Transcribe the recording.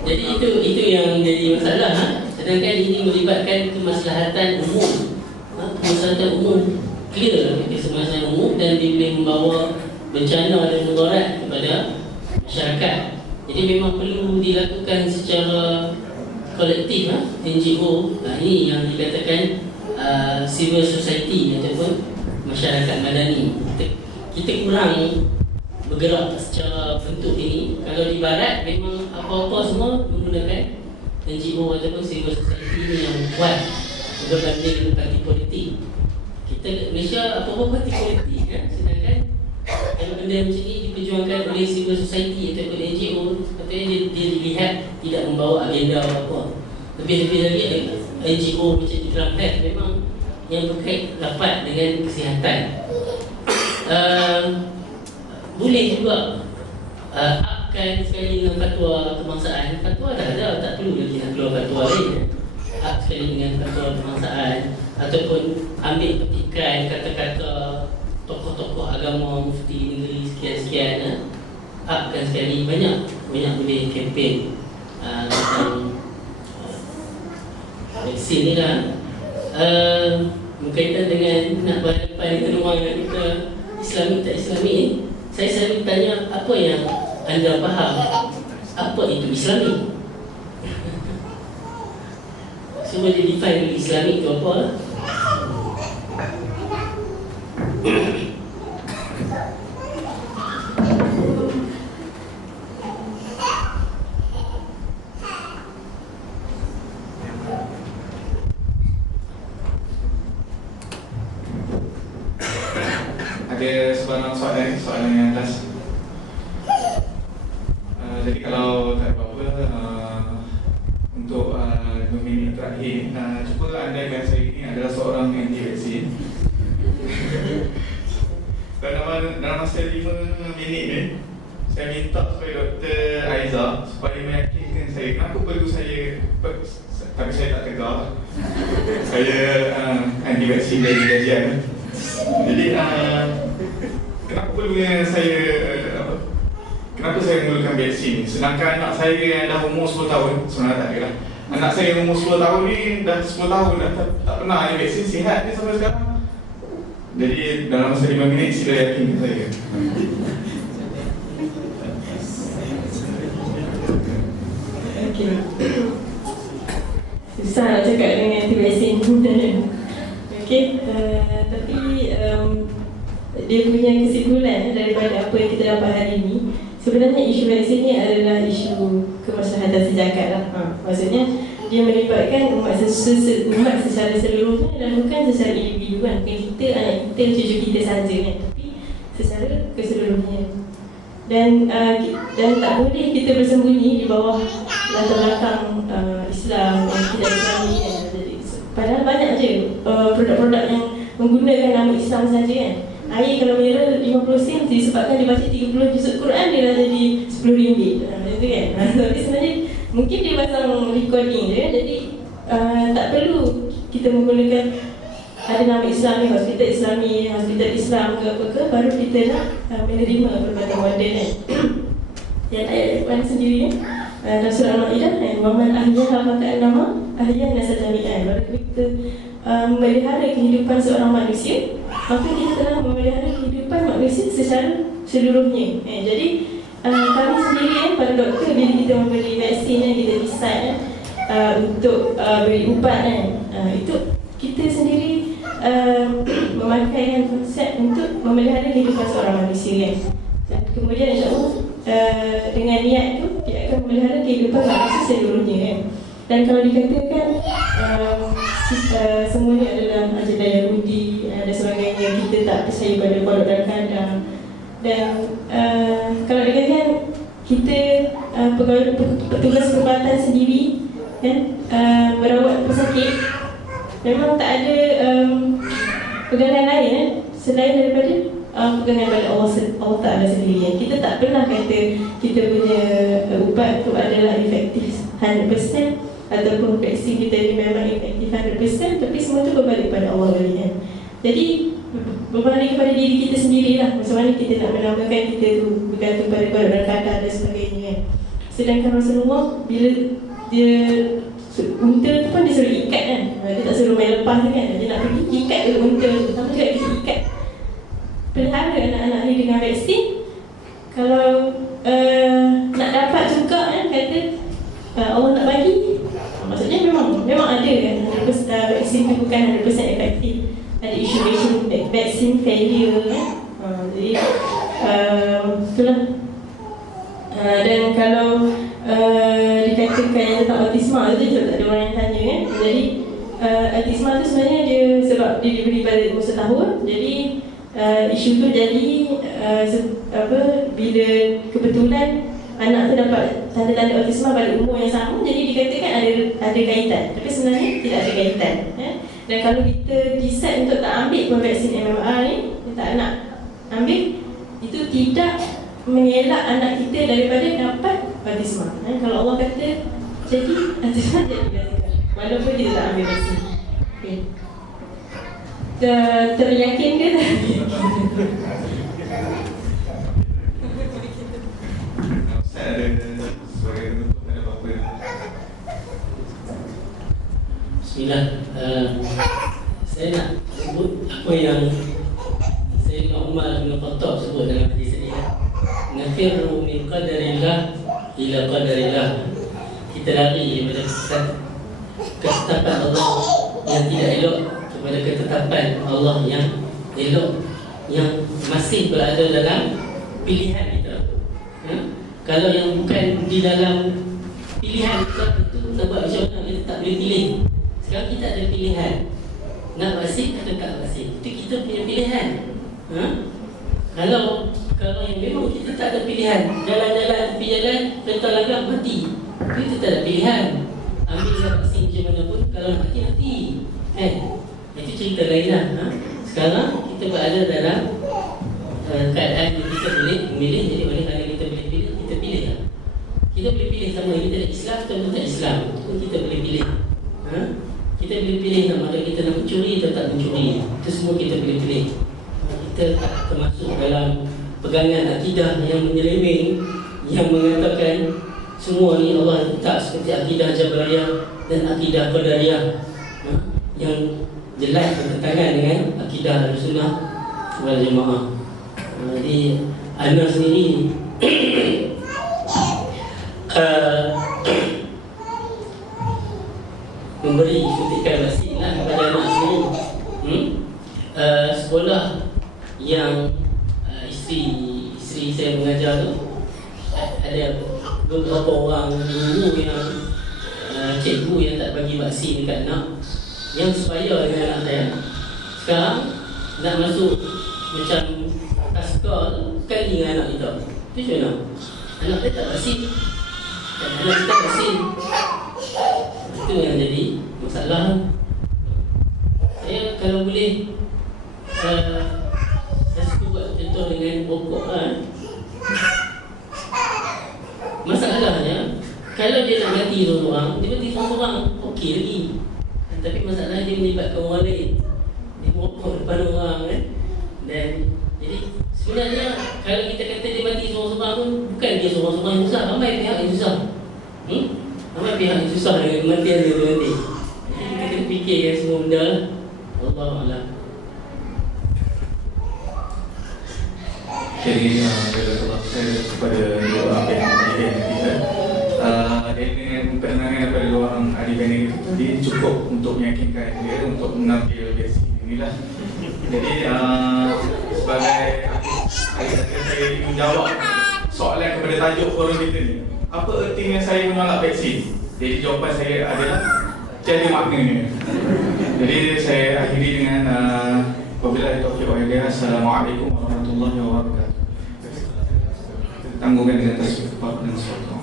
Jadi itu yang jadi masalah. Sedangkan ini melibatkan kemaslahatan umum. Kemaslahatan umum clear, kemaslahatan umum, dan dia boleh membawa bencana dan mudarat kepada masyarakat. Jadi memang perlu dilakukan secara kolektif, NGO. Ini yang dikatakan civil society ataupun masyarakat madani. Kita kurang bergerak secara bentuk ini. Kalau di barat memang apa-apa semua menggunakan NGO ataupun civil society ini yang kuat berbanding parti politik. Kita kat Malaysia apa-apa parti politik kan. Sedangkan kalau benda macam ini diperjuangkan oleh civil society ataupun NGO, sepatutnya dia dilihat tidak membawa agenda apa-apa. Lebih-lebih lagi NGO macam Ikram Health memang yang berkait rapat dengan kesihatan. Boleh juga upkan sekali dengan fatwa kebangsaan. Fatwa dah ada, tak perlu lagi nak keluar fatwa lain. Up sekali dengan fatwa kebangsaan, ataupun ambil petikan kata-kata tokoh-tokoh agama, mufti negeri sekian-sekian. Upkan sekali, banyak boleh kempen tentang vaksin ni lah. Berkaitan dengan nak berhadapan dengan orang yang kita Islami tak Islami, saya selalu tanya, apa yang anda faham apa itu Islami? So boleh define dulu Islami itu apa lah. Ada sebarang soalan yang atas. Jadi kalau tak apa-apa, untuk 2 minit terakhir, cuba anda dengan saya ini adalah seorang anti-vaksin. Dan dalam masa 5 minit ni, saya minta supaya Dr. Aiza supaya meyakinkan saya kenapa perlu saya, tapi saya tak tegar, saya anti-vaksin dari kajian. Jadi kenapa perlu saya kenapa saya menggunakan vaksin? Sedangkan anak saya yang dah umur 10 tahun, sebenarnya tak ada lah. Anak saya yang umur 10 tahun ni dah 10 tahun dah tak pernah ada vaksin, sihat dia sampai sekarang. Jadi dalam masa 5 minit sila yakin saya. Okay. Susah nak cakap dengan anti-vaksin. Okay, tapi dia punya kesimpulan daripada apa yang kita dapat hari ini, sebenarnya isu vaksin ni adalah isu kemaslahatan sejagat lah. Maksudnya dia melibatkan umat secara seluruhnya dan bukan secara individu kan. Bukan kita, anak kita, cucu kita saja kan, tapi secara keseluruhnya. Dan tak boleh kita bersembunyi di bawah latar belakang Islam yang tidak Islami kan. Jadi, padahal banyak je produk-produk yang menggunakan nama Islam saja kan. Air kalau mineral 50 sen disebabkan dia baca 30 juzuk Quran, dia dah jadi RM10. Macam tu kan. Tapi sebenarnya mungkin dia pasang recording je kan. Jadi tak perlu kita menggunakan ada nama Islam ni, hospital Islami, hospital Islam ke apa ke, baru kita nak menerima perubatan moden kan. Dan ayat Al-Quran sendiri kan, dalam surah Al-Ma'idah kan, wa man ahyaha faka'annama ahyana nasa jami'an. Baru kita memelihara kehidupan seorang manusia, maka kita telah memelihara kehidupan manusia secara seluruhnya. Jadi kami sendiri para doktor, bila kita memberi vaksin, kita decide untuk beri ubat itu kita sendiri memakaikan konsep untuk memelihara kehidupan seorang manusia kan. Dan kemudian insyaAllah dengan niat itu dia akan memelihara kehidupan manusia seluruhnya kan. Dan kalau dikatakan semuanya adalah ajaran Yahudi dan sebagainya, kita tak percaya pada kodok dan qadar. Dan kalau dikatakan kita petugas perubatan sendiri kan, merawat pesakit, memang tak ada pegangan lain kan, selain daripada pegangan pada Allah Ta'ala sendiri. Kita tak pernah kata kita punya ubat tu adalah efektif 100% ataupun vaksin kita ni memang efektif 100%, tapi semua tu berbalik pada Allah balik kan. Jadi berbalik kepada diri kita sendirilah, macam mana kita nak menamakan kita tu, bergantung pada qadar dan qadar dan sebagainya kan. Sedangkan Rasulullah bila dia unta tu pun dia suruh ikat kan. Dia tak suruh main lepas kan. Dia nak pergi ikat ke unta tu. Sama juga dia ikat. Pelihara anak-anak ni dengan vaksin. Kalau nak dapat juga kan, kata Allah nak bagi, maksudnya memang ada kan. Vaksin tu bukan 100% efektif. Ada isu vaksin failure kan. Jadi itulah. Dan kalau dikatakan yang tentang autisma tu tak ada orang yang tanya kan. Jadi autisma tu sebenarnya dia sebab dia diberi pada umur setahun. Jadi isu tu jadi bila kebetulan anak tu dapat tanda-tanda autisma pada umur yang sama, jadi dikatakan ada kaitan. Tapi sebenarnya tidak ada kaitan. Dan kalau kita decide untuk tak ambil pun vaksin MMR ni, kita tak nak ambil, itu tidak mengelak anak kita daripada dapat autisma. Kalau Allah kata jadi autisma, jadi walaupun dia tak ambil vaksin. Okay. Teryakin ke tak? Saya ada sebagai penutup, ada apa-apa? Bismillah. Saya nak sebut apa yang Sayyidina Umar bin Khattab sebut dalam hadis ini. Nafirru min qadarillah ila qadarillah. Kita lari daripada ketetapan Allah yang tidak elok kepada ketetapan Allah yang elok, yang masih berada dalam pilihan kita. Kalau yang bukan di dalam pilihan kita, itu nak buat macam mana? Kita tak boleh pilih. Sekarang kita ada pilihan, nak vaksin atau tak vaksin. Itu kita punya pilihan. Kalau yang memang kita tak ada pilihan, jalan-jalan tepi jalan, kereta langgar mati, itu kita tak ada pilihan. Ambil vaksin macam mana pun, kalau mati. Itu cerita lain lah. Sekarang kita berada dalam keadaan yang kita boleh memilih. Jadi oleh kerana kita boleh pilih, kita pilih lah. Kita boleh pilih sama kita nak Islam atau tak Islam. Itu kita boleh pilih. Kita boleh pilih sama ada kita nak mencuri atau tak mencuri. Itu semua kita boleh pilih. Kita tak termasuk dalam pegangan akidah yang menyeleweng, yang mengatakan semua ni Allah letak seperti akidah Jabariyah dan akidah Qadariyah, yang jelas bertentangan dengan akidah Ahlussunnah wal Jamaah. Jadi Ana sendiri memberi suntikan vaksin lah kepada anak sendiri. Sekolah yang isteri saya mengajar tu, ada beberapa orang guru yang cikgu yang tak bagi vaksin dekat anak, yang supaya dengan anak saya. Sekarang nak masuk macam taskar tu, kan dengan anak kita. Itu macam mana? Anak dia tak vaksin, dan anak kita vaksin. Itu yang jadi masalah. Saya kalau boleh, saya suka buat contoh dengan pokok kan. Masalahnya, kalau dia nak mati seorang, dia mati seorang, okey lagi. Tapi masalahnya dia melibatkan orang lain. Dia merokok depan orang kan. Dan jadi sebenarnya kalau kita kata dia mati seorang-seorang pun, bukan dia seorang-seorang yang susah, ramai pihak yang susah. Ramai pihak yang susah dengan kematian dia tu nanti. Jadi kita kena fikirkan semua benda. Wallahualam. Jadi saya kepada dua adik-adik kita, dengan penerangan daripada dua orang adik-adik kita tadi cukup untuk meyakinkan dia untuk mengambil vaksin inilah. Jadi sebagai adik-adik saya ingin menjawab soalan kepada tajuk forum kita ni, apa ertinya saya menolak vaksin? Jadi jawapan saya adalah tiada maknanya. Jadi saya akhiri dengan wabillahi taufiq wal hidayah. Assalamualaikum warahmatullahi wabarakatuh. Tanggungan dengan tasbih dan salat.